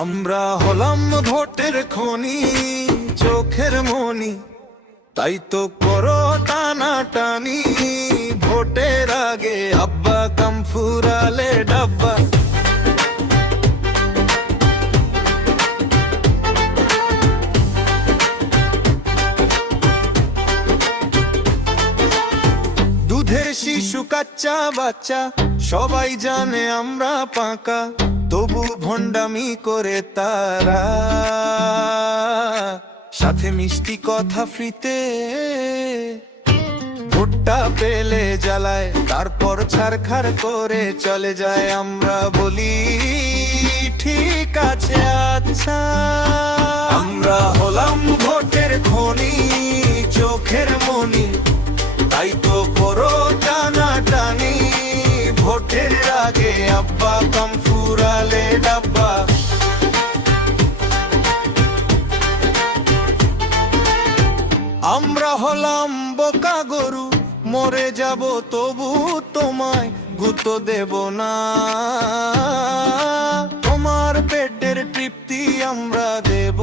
আমরা হলাম ভোটের খনি, চোখের মনি, তাই তো করো টানাটানি। ভোটের আগে আব্বা কাম ফুরালে ডাব্বা। দুধের শিশু কাচ্চা বাচ্চা সবাই জানে আমরা পাকা, তবু ভণ্ডামি করে তারা, সাথে মিষ্টি কথা ফ্রিতে। ভোটটা পেলে জ্বালায়, তারপর ছাড়খাড় করে চলে যায়। আমরা বলি ঠিক আছে আচ্ছা। আমরা হলাম ভোটের খনি, চোখের মনি, তাই তো করো টানাটানি। ভোটের আগে আব্বা কাম ফুরালে ডাব্বা। আমরা হলাম বোকা গরু, মরে যাব তবু তোমায় গুঁতো দেব না। তোমার পেটের তৃপ্তি আমরা দেব,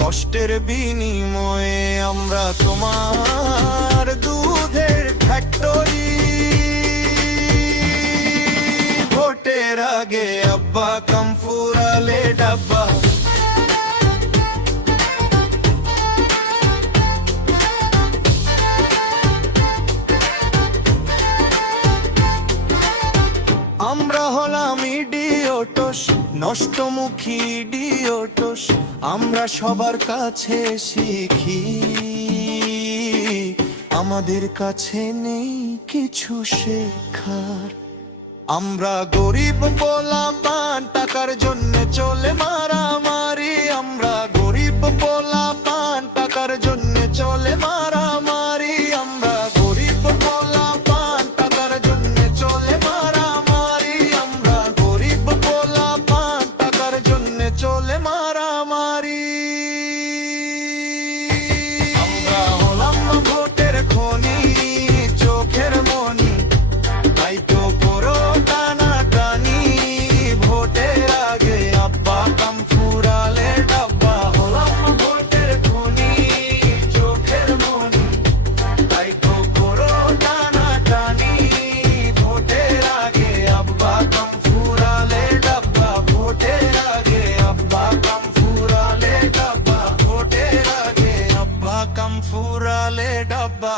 কষ্টের বিনিময়ে আমরা তোমার দুধের ফ্যাক্টরি। ভোটের আগে আব্বা কাম ফুরালে ডাব্বা। আমরা হলাম ইডিওটস, নষ্টমুখী ইডিওটস। আমরা সবার কাছে শিখি, আমাদের কাছে নেই কিছু শেখার। আমরা গরিব পোলাপান, টাকার জন্য চলে মারামারি। আমরা গরিব পোলাপান, টাকার জন্য চলে মারামারি। আমরা গরিব পোলাপান, টাকার জন্য চলে মারামারি। আমরা গরিব পোলাপান, টাকার জন্য চলে মারামারি। আমরা হলাম ভোটের খনি, চোখের মনি, তাই তো করো টানাটানি। ভোটের আগে আব্বা কাম ফুরালে ডাব্বা। হলাম ভোটের খনি, চোখের মনি, তাই তো করো টানাটানি। ভোটের আগে আব্বা কাম ফুরালে ডাব্বা। ভোটের আগে আব্বা কাম ফুরালে ডাব্বা। ভোটের আগে আব্বা কাম ফুরালে ডাব্বা।